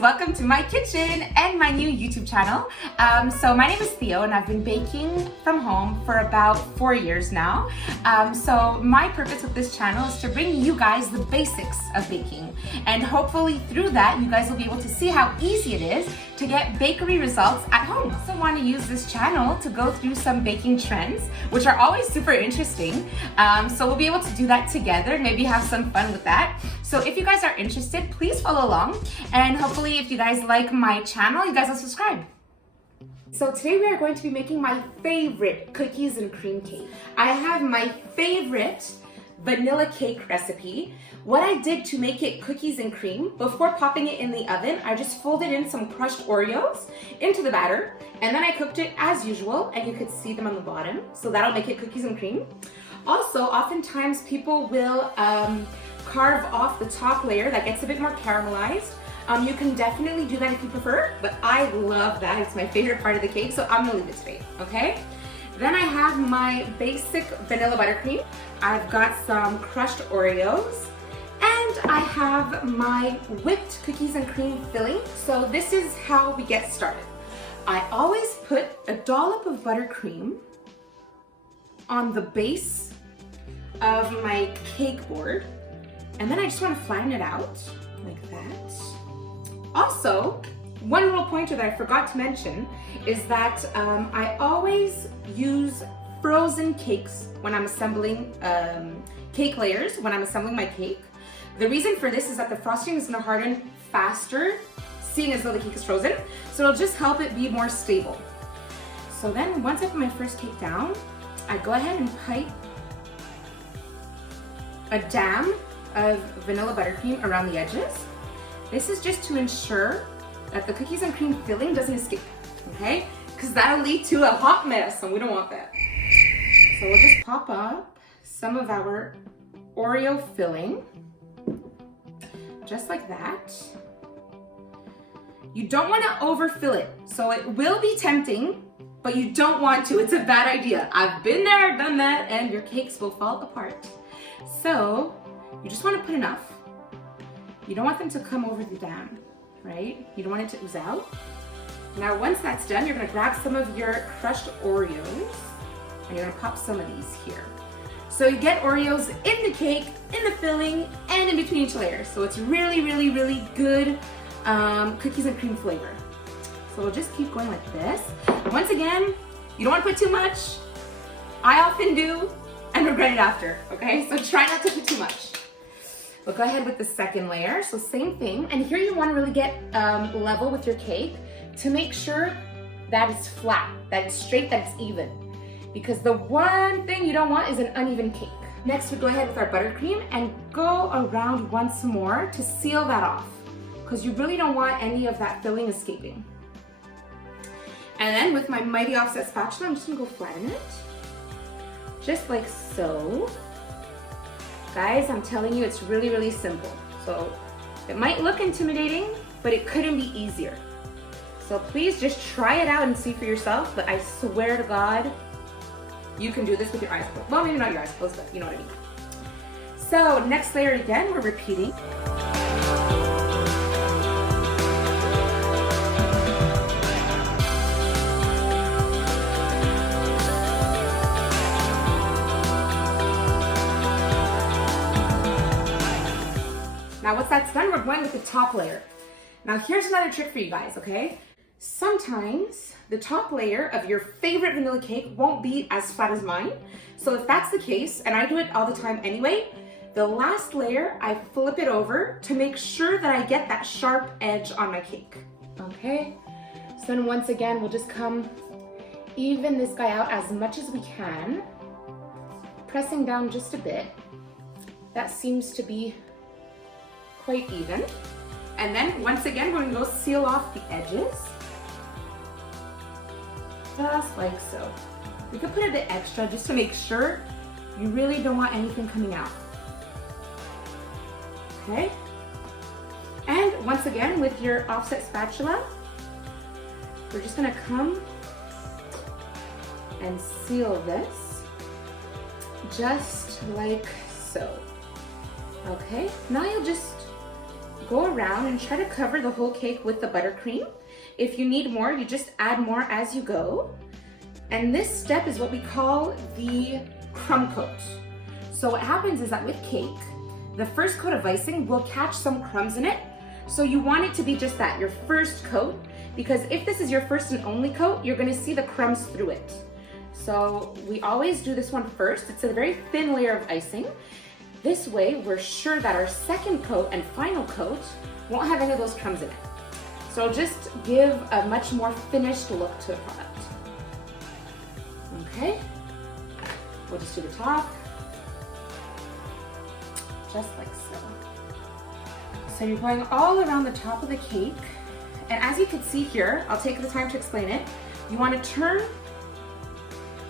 welcome to my kitchen and my new YouTube channel. So my name is Theo and I've been baking from home for about 4 years now. So my purpose with this channel is to bring you guys the basics of baking, and hopefully through that you guys will be able to see how easy it is to get bakery results at home. I also want to use this channel to go through some baking trends, which are always super interesting. So we'll be able to do that together, maybe have some fun with that. So if you guys are interested, please follow along, and hopefully if you guys like my channel, you guys will subscribe. So today we are going to be making my favorite cookies and cream cake. I have my favorite vanilla cake recipe. What I did to make it cookies and cream, before popping it in the oven, I just folded in some crushed Oreos into the batter, and then I cooked it as usual, and you could see them on the bottom, so that'll make it cookies and cream. Also, oftentimes people will carve off the top layer that gets a bit more caramelized. You can definitely do that if you prefer, but I love that. It's my favorite part of the cake, so I'm gonna leave it today, okay? Then I have my basic vanilla buttercream. I've got some crushed Oreos, and I have my whipped cookies and cream filling. So this is how we get started. I always put a dollop of buttercream on the base of my cake board, and then I just want to flatten it out like that. Also, one little pointer that I forgot to mention is that I always use frozen cakes when I'm assembling cake layers, when I'm assembling my cake. The reason for this is that the frosting is going to harden faster, seeing as though the cake is frozen, so it'll just help it be more stable. So then once I put my first cake down, I go ahead and pipe a dam of vanilla buttercream around the edges. This is just to ensure that the cookies and cream filling doesn't escape, okay? Because that'll lead to a hot mess, and we don't want that. So we'll just pop up some of our Oreo filling, just like that. You don't want to overfill it, so it will be tempting, but you don't want to. It's a bad idea. I've been there, done that, and your cakes will fall apart. So you just want to put enough. You don't want them to come over the dam, right? You don't want it to ooze out. Now once that's done, you're gonna grab some of your crushed Oreos and you're gonna pop some of these here. So you get Oreos in the cake, in the filling, and in between each layer. So it's really, really, really good cookies and cream flavor. So we'll just keep going like this. Once again, you don't wanna put too much. I often do and regret it after, okay? So try not to put too much. We'll go ahead with the second layer. So same thing. And here you want to really get level with your cake to make sure that it's flat, that it's straight, that it's even. Because the one thing you don't want is an uneven cake. Next, we go ahead with our buttercream and go around once more to seal that off, because you really don't want any of that filling escaping. And then with my mighty offset spatula, I'm just gonna go flatten it. Just like so. Guys, I'm telling you, it's really, really simple. So it might look intimidating, but it couldn't be easier. So please just try it out and see for yourself, but I swear to God, you can do this with your eyes closed. Well, maybe not your eyes closed, but you know what I mean. So next layer again, we're repeating. Now once that's done, we're going with the top layer. Now here's another trick for you guys, okay? Sometimes the top layer of your favorite vanilla cake won't be as flat as mine. So if that's the case, and I do it all the time anyway, the last layer, I flip it over to make sure that I get that sharp edge on my cake, okay? So then once again, we'll just come even this guy out as much as we can, pressing down just a bit. That seems to be quite even. And then once again, we're gonna go seal off the edges. Just like so. We could put a bit extra just to make sure. You really don't want anything coming out. Okay? And once again, with your offset spatula, we're just gonna come and seal this just like so. Okay, now you'll just go around and try to cover the whole cake with the buttercream. If you need more, you just add more as you go. And this step is what we call the crumb coat. So what happens is that with cake, the first coat of icing will catch some crumbs in it. So you want it to be just that, your first coat, because if this is your first and only coat, you're gonna see the crumbs through it. So we always do this one first. It's a very thin layer of icing. This way, we're sure that our second coat and final coat won't have any of those crumbs in it. So just give a much more finished look to the product. Okay, we'll just do the top, just like so. So you're going all around the top of the cake. And as you can see here, I'll take the time to explain it. You want to turn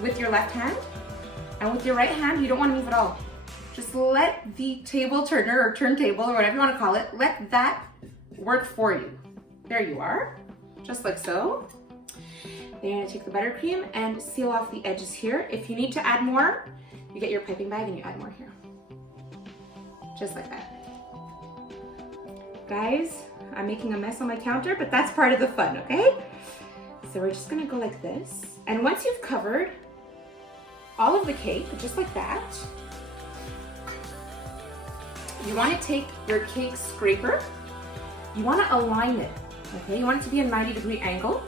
with your left hand, and with your right hand, you don't want to move at all. Just let the table turner or turntable or whatever you want to call it, let that work for you. There you are, just like so. Then you're gonna take the buttercream and seal off the edges here. If you need to add more, you get your piping bag and you add more here. Just like that. Guys, I'm making a mess on my counter, but that's part of the fun, okay? So we're just gonna go like this. And once you've covered all of the cake, just like that, you want to take your cake scraper, you want to align it, okay? You want it to be a 90-degree angle.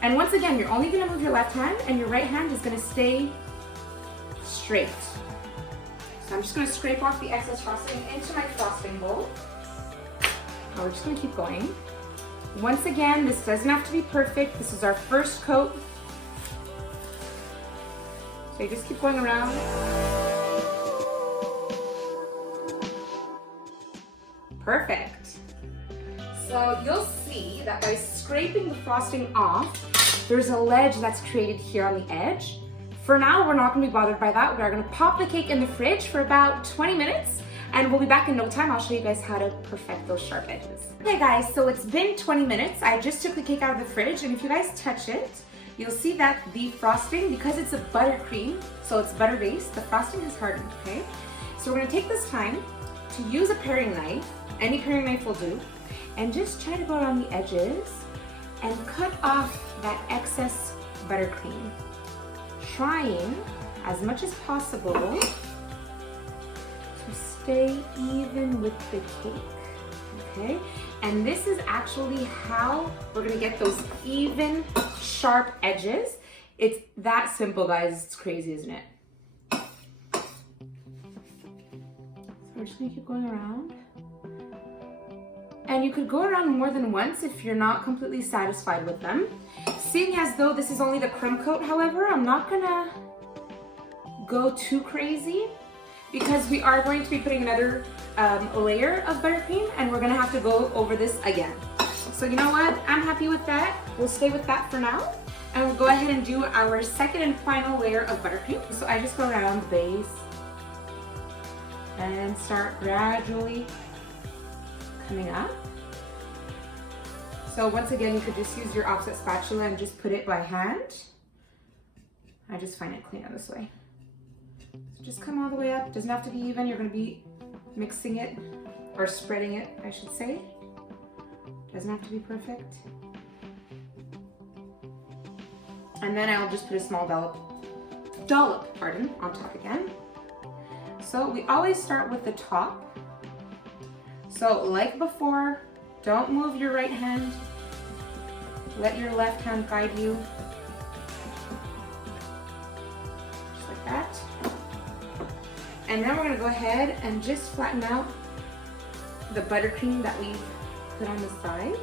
And once again, you're only going to move your left hand and your right hand is going to stay straight. So I'm just going to scrape off the excess frosting into my frosting bowl. Now we're just going to keep going. Once again, this doesn't have to be perfect. This is our first coat. So you just keep going around. Perfect. So you'll see that by scraping the frosting off, there's a ledge that's created here on the edge. For now, we're not going to be bothered by that. We're going to pop the cake in the fridge for about 20 minutes and we'll be back in no time. I'll show you guys how to perfect those sharp edges. Okay guys, so it's been 20 minutes. I just took the cake out of the fridge and if you guys touch it, you'll see that the frosting, because it's a buttercream, so it's butter based, the frosting has hardened, okay? So we're going to take this time to use a paring knife. Any paring knife will do, and just try to go around the edges and cut off that excess buttercream. Trying as much as possible to stay even with the cake, okay? And this is actually how we're gonna get those even, sharp edges. It's that simple, guys. It's crazy, isn't it? So we're just gonna keep going around. And you could go around more than once if you're not completely satisfied with them. Seeing as though this is only the crumb coat, however, I'm not gonna go too crazy because we are going to be putting another layer of buttercream and we're gonna have to go over this again. So you know what? I'm happy with that. We'll stay with that for now. And we'll go ahead and do our second and final layer of buttercream. So I just go around the base and start gradually coming up. So once again, you could just use your offset spatula and just put it by hand. I just find it cleaner this way. So just come all the way up. Doesn't have to be even. You're going to be mixing it or spreading it, I should say. Doesn't have to be perfect. And then I'll just put a small dollop, on top again. So we always start with the top. So like before, don't move your right hand. Let your left hand guide you. Just like that. And then we're gonna go ahead and just flatten out the buttercream that we've put on the sides.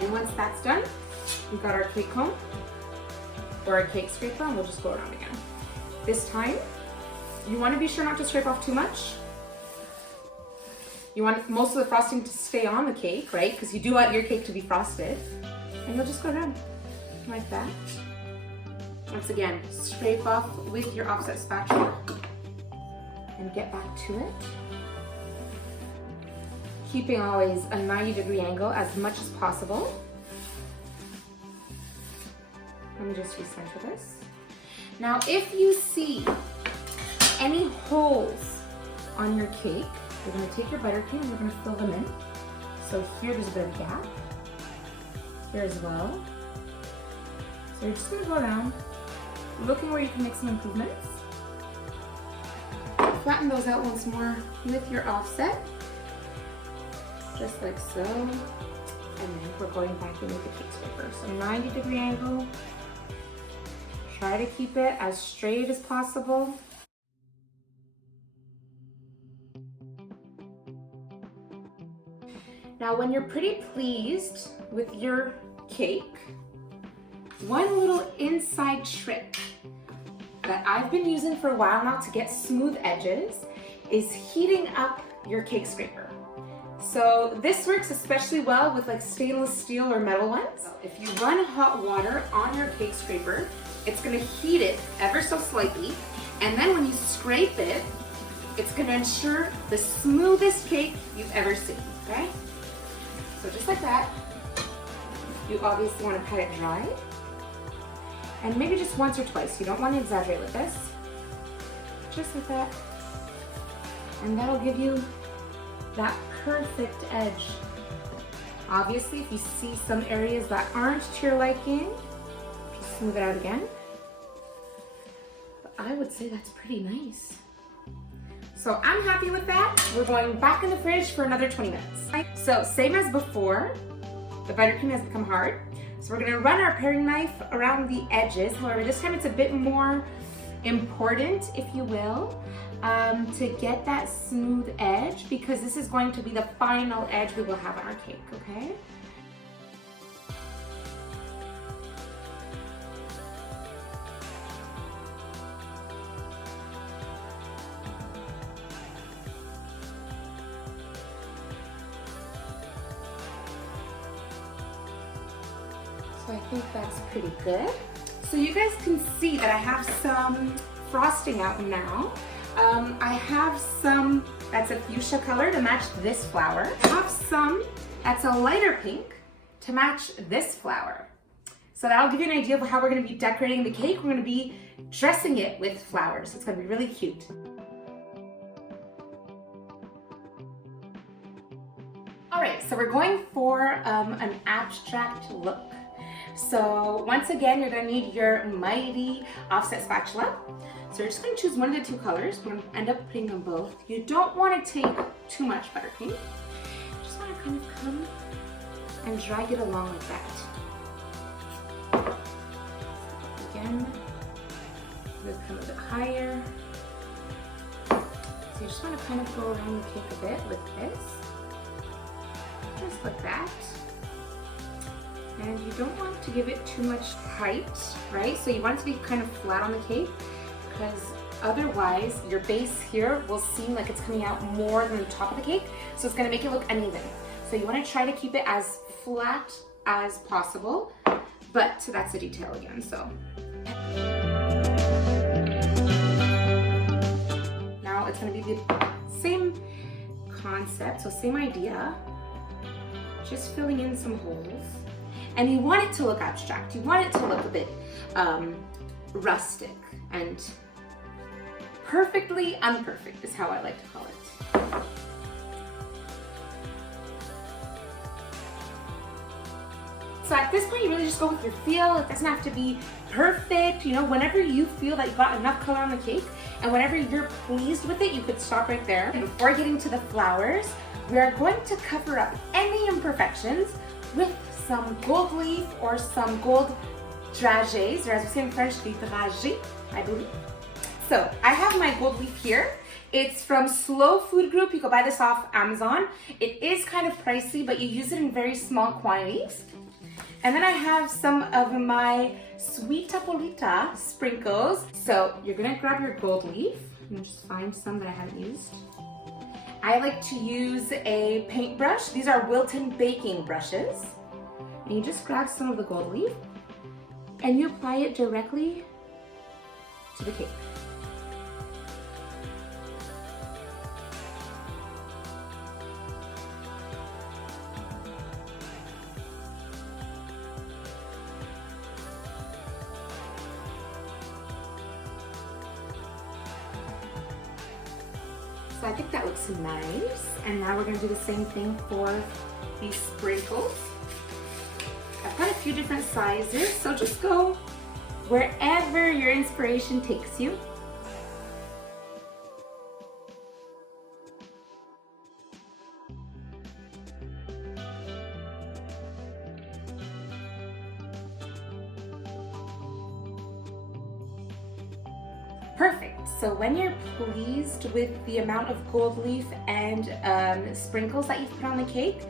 And once that's done, we've got our cake comb or a cake scraper and we'll just go around again. This time, you want to be sure not to scrape off too much. You want most of the frosting to stay on the cake, right? Because you do want your cake to be frosted. And you'll just go around like that. Once again, scrape off with your offset spatula and get back to it. Keeping always a 90-degree angle as much as possible. Let me just recenter this. Now, if you see any holes on your cake, you're gonna take your buttercream and you're gonna fill them in. So here, there's a bit of a gap. Here as well. So you're just gonna go around, looking where you can make some improvements. Flatten those out once more with your offset, just like so. And then we're going back in with the cake scraper. So 90-degree angle. Try to keep it as straight as possible. Now, when you're pretty pleased with your cake, one little inside trick that I've been using for a while now to get smooth edges is heating up your cake scraper. So this works especially well with like stainless steel or metal ones. If you run hot water on your cake scraper, it's gonna heat it ever so slightly. And then when you scrape it, it's gonna ensure the smoothest cake you've ever seen, okay? So just like that, you obviously wanna pat it dry. And maybe just once or twice. You don't wanna exaggerate with this. Just like that. And that'll give you that perfect edge. Obviously, if you see some areas that aren't to your liking, just smooth it out again. But I would say that's pretty nice. So I'm happy with that. We're going back in the fridge for another 20 minutes. So same as before, the buttercream has become hard. So we're gonna run our paring knife around the edges. However, this time it's a bit more important, if you will, to get that smooth edge, because this is going to be the final edge we will have on our cake, okay? So I think that's pretty good. So you guys can see that I have some frosting out now. I have some that's a fuchsia color to match this flower. I have some that's a lighter pink to match this flower. So that'll give you an idea of how we're gonna be decorating the cake. We're gonna be dressing it with flowers. It's gonna be really cute. All right, so we're going for an abstract look. So once again, you're gonna need your mighty offset spatula. So you're just gonna choose one of the two colors. We're gonna end up putting them both. You don't wanna take too much buttercream. You just wanna kind of come and drag it along like that. Again, let's come a bit higher. So you just wanna kind of go around the cake a bit with this. Just like that. And you don't want to give it too much height, right? So you want it to be kind of flat on the cake, because otherwise your base here will seem like it's coming out more than the top of the cake. So it's gonna make it look uneven. So you wanna try to keep it as flat as possible, but that's a detail again, so. Now it's gonna be the same concept, so same idea, just filling in some holes. And you want it to look abstract. You want it to look a bit rustic and perfectly unperfect is how I like to call it. So at this point, you really just go with your feel. It doesn't have to be perfect. You know, whenever you feel that you've got enough color on the cake and whenever you're pleased with it, you could stop right there. And before getting to the flowers, we are going to cover up any imperfections with some gold leaf or some gold dragées, or as we say in French, des dragées, I believe. So I have my gold leaf here. It's from Slow Food Group. You can buy this off Amazon. It is kind of pricey, but you use it in very small quantities. And then I have some of my Sweet Apolita sprinkles. So you're gonna grab your gold leaf and just find some that I haven't used. I like to use a paintbrush. These are Wilton baking brushes. And you just grab some of the gold leaf and you apply it directly to the cake. So I think that looks nice. And now we're gonna do the same thing for these sprinkles. I've got a few different sizes, so just go wherever your inspiration takes you. Perfect. So when you're pleased with the amount of gold leaf and sprinkles that you've put on the cake,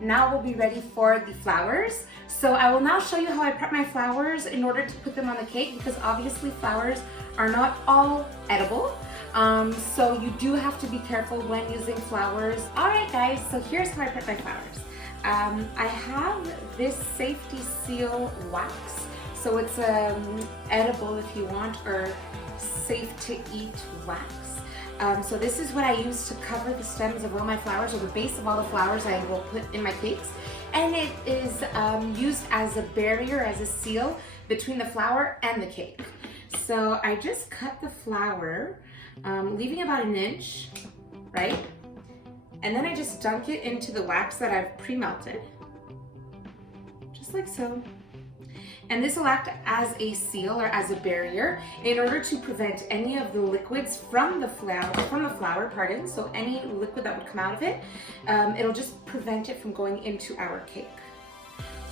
now we'll be ready for the flowers. So I will now show you how I prep my flowers in order to put them on the cake, because obviously flowers are not all edible. So you do have to be careful when using flowers. All right guys, so here's how I prep my flowers. I have this safety seal wax. So it's edible if you want, or safe to eat wax. So this is what I use to cover the stems of all my flowers, or the base of all the flowers I will put in my cakes. And it is used as a barrier, as a seal between the flower and the cake. So I just cut the flower, leaving about an inch, right? And then I just dunk it into the wax that I've pre-melted, just like so. And this will act as a seal, or as a barrier, in order to prevent any of the liquids from the flour, pardon. So any liquid that would come out of it, it'll just prevent it from going into our cake.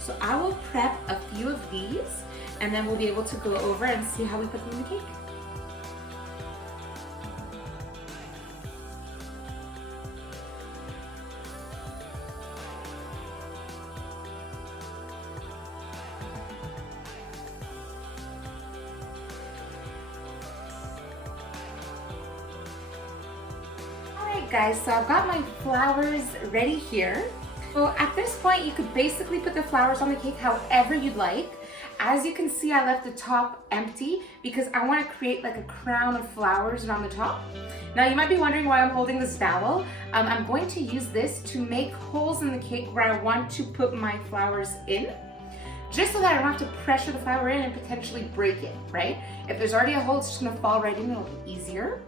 So I will prep a few of these, and then we'll be able to go over and see how we put them in the cake. Guys, so I've got my flowers ready here. So at this point you could basically put the flowers on the cake however you'd like. As you can see, I left the top empty because I want to create like a crown of flowers around the top. Now you might be wondering why I'm holding this dowel. I'm going to use this to make holes in the cake where I want to put my flowers in, just so that I don't have to pressure the flower in and potentially break it, right? If there's already a hole, it's just gonna fall right in, it'll be easier.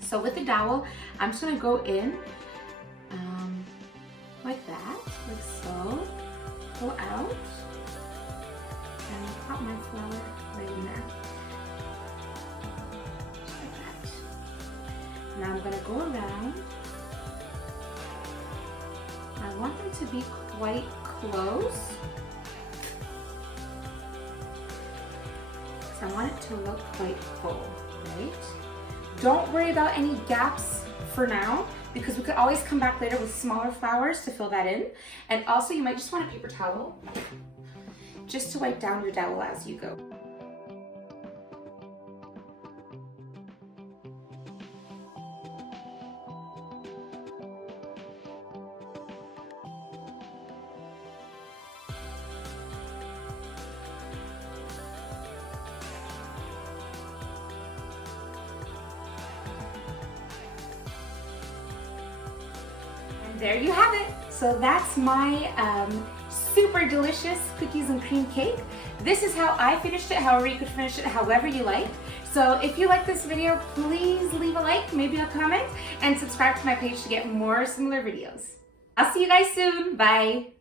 So with the dowel, I'm just gonna go in like that, like so, pull out, and pop my flower right in there, just like that. Now I'm gonna go around. I want them to be quite close, because I want it to look quite full, right? Don't worry about any gaps for now, because we could always come back later with smaller flowers to fill that in. And also you might just want a paper towel just to wipe down your dowel as you go. There you have it. So that's my super delicious cookies and cream cake. This is how I finished it. However, you could finish it however you like. So if you like this video, please leave a like, maybe a comment, and subscribe to my page to get more similar videos. I'll see you guys soon. Bye.